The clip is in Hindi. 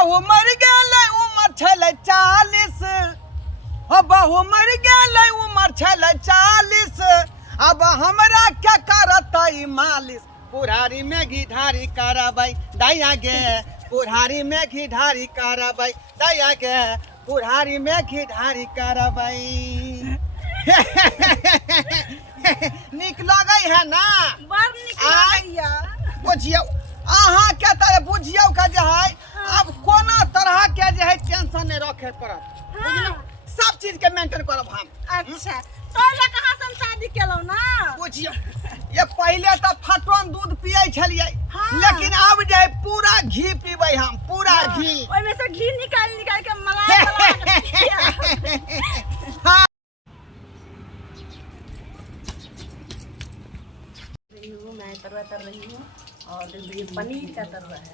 बहु मर गेलै उमर छलै 40 हो बहु मर गेलै उमर छलै 40 अब हमरा क्या करतै मालिश पुरारी में घी ढारी करबै दैया गे पुरारी में घी ढारी करबै दैया गे पुरारी में घी ढारी करबै नीक लगै है ना बड़ नीक लगैया बुझियौ अहाँ के तरह बुझियौ के जे है अब कोना तरह के जे है टेंशन नहीं रखे पड़त बुझलौ सब चीज के मेंटेन करब हम अच्छा तोरा कहाँ से हम शादी केलौ ना बुझियौ ये पहले तो फटवन दूध पिए छलिए हाँ। लेकिन अब जे है पूरा घी पीबै हम पूरा घी ओइ में से घी निकाल निकाल के मलाई हाँ। मैं तरुआ तर रही हूँ और ये पनीर का तरुआ है।